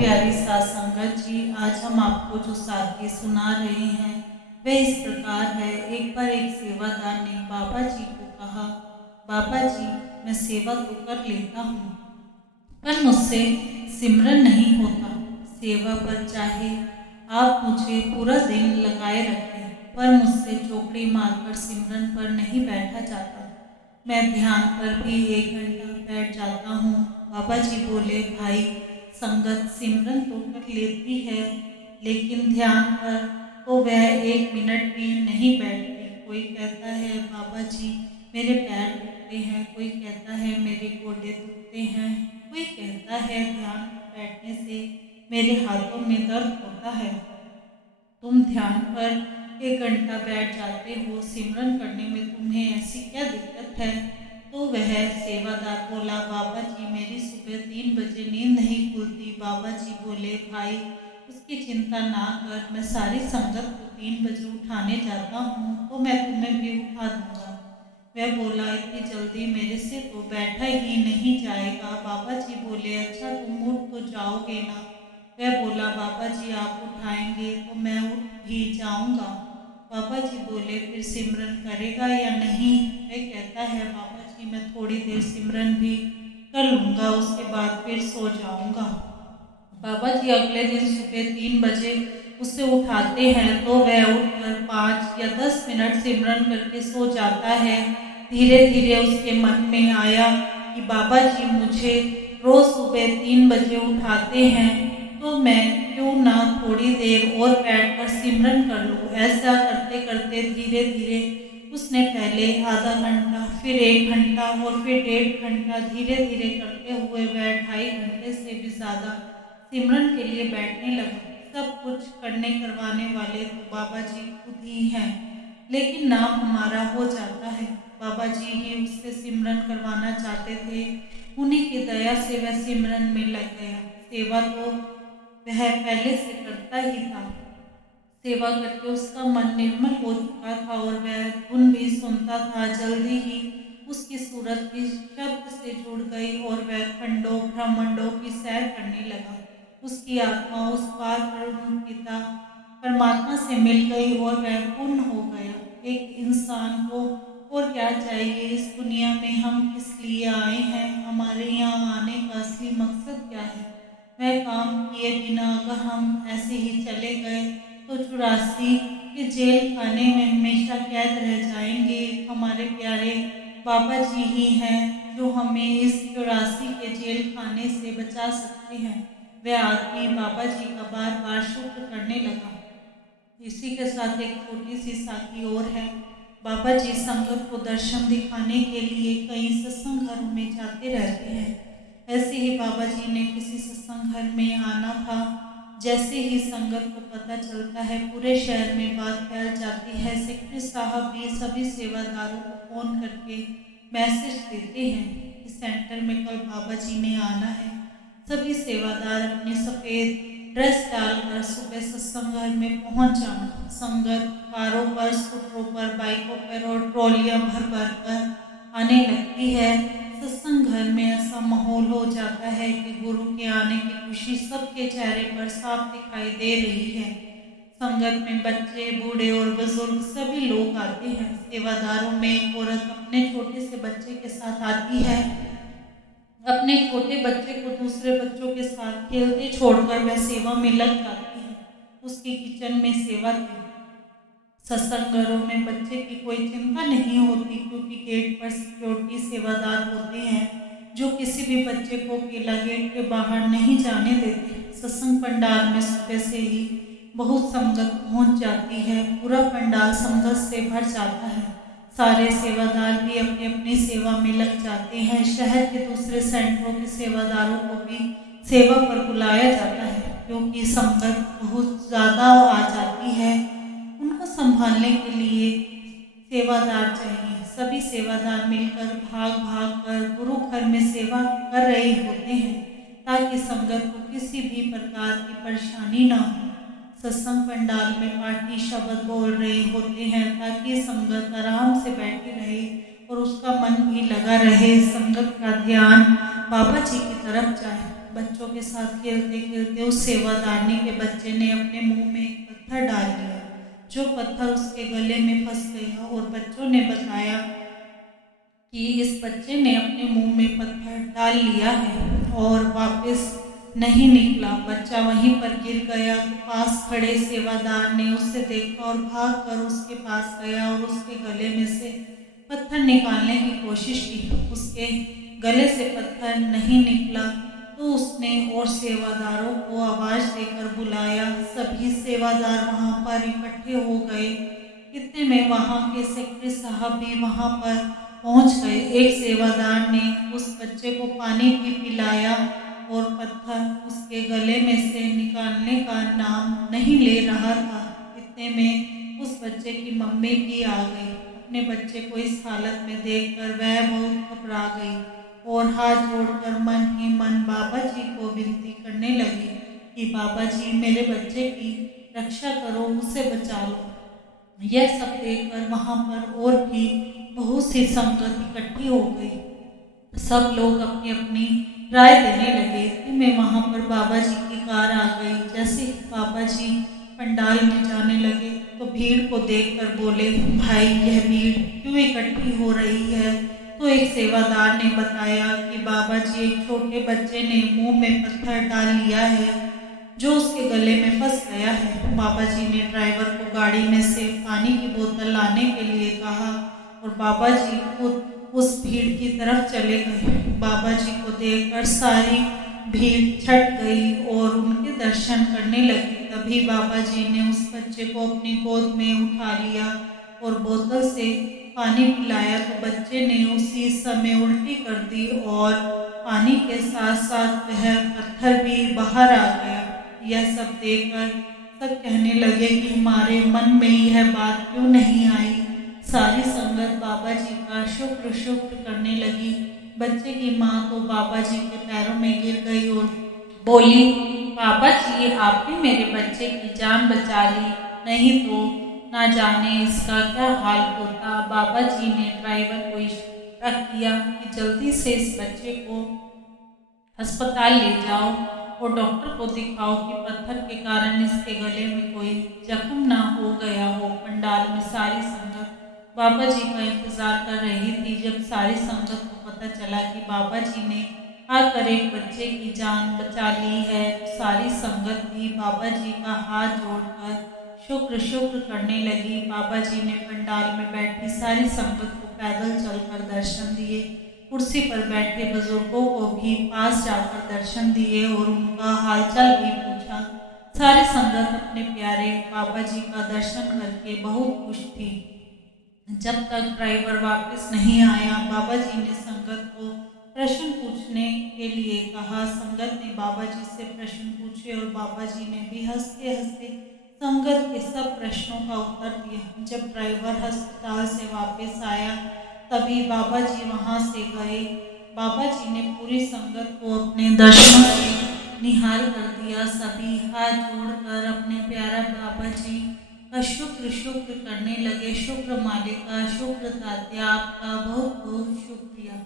प्यारी साथ संगत जी, आज हम आपको जो साथी सुना रहे हैं वह इस प्रकार है। एक बार एक सेवादार ने बाबा जी को कहा, बाबा जी, मैं सेवा तो कर लेता हूँ पर मुझसे सिमरन नहीं होता। सेवा पर चाहे आप मुझे पूरा दिन लगाए रखें, पर मुझसे चौकड़ी मारकर सिमरन पर नहीं बैठा जाता। मैं ध्यान पर भी 1 घंटा बैठ जाता हूँ। बाबा जी बोले, भाई, संगत सिमरन तो कर लेती है, लेकिन ध्यान पर तो वह 1 मिनट भी नहीं बैठती। कोई कहता है, बाबा जी, मेरे पैर दुखते हैं, कोई कहता है मेरे गोडे दुखते हैं, कोई कहता है ध्यान पर बैठने से मेरे हाथों में दर्द होता है। तुम ध्यान पर 1 घंटा बैठ जाते हो, सिमरन करने में तुम्हें ऐसी क्या दिक्कत है? तो वह सेवादार बोला, बाबा जी, मेरी सुबह 3 बजे नींद नहीं खुलती। बाबा जी बोले, भाई, उसकी चिंता ना कर, मैं सारी संगत को 3 बजे उठाने जाता हूँ, तो मैं तुम्हें भी उठा दूंगा। वह बोला, इतनी जल्दी मेरे से तो बैठा ही नहीं जाएगा। बाबा जी बोले, अच्छा, तुम उठ तो जाओगे ना? वह बोला, बाबा जी, आप उठाएंगे तो मैं उठ भी जाऊंगा। बाबा जी बोले, फिर सिमरन करेगा या नहीं? वह कहता है, बाबा जी, मैं थोड़ी देर सिमरन भी कर लूँगा, उसके बाद फिर सो जाऊँगा। बाबा जी अगले दिन सुबह 3 बजे उसे उठाते हैं, तो वह उठकर 5 या 10 मिनट सिमरन करके सो जाता है। धीरे धीरे उसके मन में आया कि बाबा जी मुझे रोज़ सुबह 3 बजे उठाते हैं, तो मैं क्यों ना थोड़ी देर और बैठकर सिमरन कर लूँ। ऐसा करते करते धीरे धीरे उसने पहले आधा घंटा, फिर 1 घंटा और फिर 1.5 घंटा, धीरे धीरे करते हुए वह 2.5 घंटे से भी ज़्यादा सिमरन के लिए बैठने लगा। सब कुछ करने करवाने वाले तो बाबा जी खुद ही हैं, लेकिन नाम हमारा हो जाता है। बाबा जी ही उससे सिमरन करवाना चाहते थे। उन्हीं की दया से वह सिमरन में लग गया। सेवा तो वह पहले से करता ही था। सेवा करके उसका मन निर्मल हो चुका था और वह धुन भी सुनता था। जल्दी ही उसकी सूरत भी शब्द से जुड़ गई और वह खंडों ब्रह्मांडों की सैर करने लगा। उसकी आत्मा उस पार ब्रह्म पिता परमात्मा से मिल गई और वह पूर्ण हो गया। एक इंसान को और क्या चाहिए? इस दुनिया में हम किस लिए आए हैं? हमारे यहाँ आने का असली मकसद क्या है? वह काम किए बिना अगर हम ऐसे ही चले गए तो 84 के जेल खाने में हमेशा कैद रह जाएंगे। हमारे प्यारे बाबा जी ही हैं जो हमें इस 84 के जेल खाने से बचा सकते हैं। वह आदमी बाबा जी का बार बार शुक्र करने लगा। इसी के साथ एक छोटी सी साखी और है। बाबा जी संगत को दर्शन दिखाने के लिए कई सत्संग घरों में जाते रहते हैं। ऐसे ही बाबा जी ने किसी सत्संग घर में आना था। जैसे ही संगत को पता चलता है, पूरे शहर में बात फैल जाती है। सेक्रेटरी साहब भी सभी सेवादारों को फ़ोन करके मैसेज देते हैं कि सेंटर में कल बाबा जी ने आना है। सभी सेवादार अपनी सफ़ेद ड्रेस डालकर सुबह सत्संग घर में पहुंच जाना। संगत कारों पर, स्कूटरों पर, बाइकों पर और ट्रॉलियां भर भर कर आने लगती है। सत्संग घर में ऐसा माहौल हो जाता है कि गुरु के आने की खुशी सबके चेहरे पर साफ दिखाई दे रही है। संगत में बच्चे, बूढ़े और बुजुर्ग सभी लोग आते हैं। सेवादारों में एक औरत अपने छोटे से बच्चे के साथ आती है। अपने छोटे बच्चे को दूसरे बच्चों के साथ खेलते छोड़कर वह सेवा में लग जाती है। उसकी किचन में सेवा थी। सत्संग घरों में बच्चे की कोई चिंता नहीं होती, क्योंकि गेट पर सिक्योरिटी सेवादार होते हैं जो किसी भी बच्चे को अकेला गेट के बाहर नहीं जाने देते। सत्संग पंडाल में सुबह से ही बहुत संगत पहुंच जाती है। पूरा पंडाल संगत से भर जाता है। सारे सेवादार भी अपनी अपनी सेवा में लग जाते हैं। शहर के दूसरे सेंटरों के सेवादारों को भी सेवा पर बुलाया जाता है, क्योंकि संगत बहुत ज़्यादा आ जाती है। उनको संभालने के लिए सेवादार चाहिए। सभी सेवादार मिलकर भाग भाग कर गुरु घर में सेवा कर रहे होते हैं, ताकि संगत को किसी भी प्रकार की परेशानी ना हो। सत्संग पंडाल में पाठी शब्द बोल रहे होते हैं, ताकि संगत आराम से बैठी रहे और उसका मन भी लगा रहे। संगत का ध्यान बाबा जी की तरफ जाए। बच्चों के साथ खेलते खेलते उस सेवादारनी के बच्चे ने अपने मुंह में एक पत्थर डाल लिया, जो पत्थर उसके गले में फंस गया। और बच्चों ने बताया कि इस बच्चे ने अपने मुंह में पत्थर डाल लिया है और वापस नहीं निकला। बच्चा वहीं पर गिर गया तो पास खड़े सेवादार ने उसे देखा और भागकर उसके पास गया और उसके गले में से पत्थर निकालने की कोशिश की। उसके गले से पत्थर नहीं निकला तो उसने और सेवादारों को आवाज देकर बुलाया। सभी सेवादार वहां पर इकट्ठे हो गए। इतने में वहां के सेक्रेटरी साहब भी वहां पर पहुंच गए। एक सेवादार ने उस बच्चे को पानी भी पिलाया और पत्थर उसके गले में से निकालने का नाम नहीं ले रहा था। इतने में उस बच्चे की मम्मी भी आ गई। अपने बच्चे को इस हालत में देखकर वह बहुत घबरा गई और हाथ जोड़कर मन ही मन बाबा जी को विनती करने लगी कि बाबा जी मेरे बच्चे की रक्षा करो, उसे बचा लो। यह सब देखकर वहां पर और भी बहुत सी संगत इकट्ठी हो गई। सब लोग अपनी अपनी राय देने लगे। इतने में वहां पर बाबा जी की कार आ गई। जैसे ही बाबा जी पंडाल में जाने लगे तो भीड़ को देखकर बोले, भाई यह भीड़ क्यों इकट्ठी हो रही है? तो एक सेवादार ने बताया कि बाबा जी एक छोटे बच्चे ने मुंह में पत्थर डाल लिया है, जो उसके गले में फंस गया है। बाबा जी ने ड्राइवर को गाड़ी में से पानी की बोतल लाने के लिए कहा और बाबा जी खुद उस भीड़ की तरफ चले गए। बाबा जी को देखकर सारी भीड़ छट गई और उनके दर्शन करने लगी। तभी बाबा जी ने उस बच्चे को अपनी गोद में उठा लिया और बोतल से पानी पिलाया तो बच्चे ने उसी समय उल्टी कर दी और पानी के साथ साथ वह पत्थर भी बाहर आ गया। यह सब देखकर सब कहने लगे कि हमारे मन में यह बात क्यों नहीं आई। सारी संगत बाबा जी का शुक्र शुक्र करने लगी। बच्चे की माँ तो बाबा जी के पैरों में गिर गई और बोली, बाबा जी आपने मेरे बच्चे की जान बचा ली, नहीं तो ना जाने इसका क्या हाल होता। बाबा जी ने ड्राइवर को इशारा किया कि जल्दी से इस बच्चे को अस्पताल ले जाओ और डॉक्टर को दिखाओ कि पत्थर के कारण इसके गले में कोई जख्म ना हो गया हो। पंडाल में सारी संगत बाबा जी का इंतजार कर रही थी। जब सारी संगत को पता चला कि बाबा जी ने आकर एक बच्चे की जान बचा ली है तो सारी संगत भी बाबा जी का हाथ जोड़कर शुक्र शुक्र करने लगी। बाबा जी ने पंडाल में बैठी सारी संगत को पैदल चलकर दर्शन दिए। कुर्सी पर बैठे बुजुर्गों को भी पास जाकर दर्शन दिए और उनका हालचाल भी पूछा। सारी संगत अपने प्यारे बाबा जी का दर्शन करके बहुत खुश थी। जब तक ड्राइवर वापस नहीं आया बाबा जी ने संगत को प्रश्न पूछने के लिए कहा। संगत ने बाबा जी से प्रश्न पूछे और बाबा जी ने भी हंसते हंसते संगत के सब प्रश्नों का उत्तर दिया। जब ड्राइवर अस्पताल से वापस आया तभी बाबा जी वहां से गए। बाबा जी ने पूरी संगत को अपने दर्शनों से निहाल कर दिया। सभी हाथ जोड़कर अपने प्यारा बाबा जी का शुक्र शुक्र करने लगे। शुक्र मालिका, शुक्र दात्या, आपका बहुत बहुत शुक्रिया।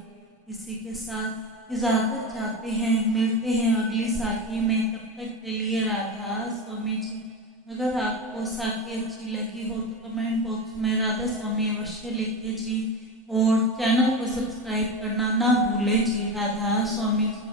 इसी के साथ इजाजत चाहते हैं, मिलते हैं अगली साखी में। तब तक के लिए राधा स्वामी जी। अगर आपको साखी अच्छी लगी हो तो कमेंट बॉक्स में राधा स्वामी अवश्य लिखिए जी और चैनल को सब्सक्राइब करना ना भूलें जी। राधा स्वामी जी।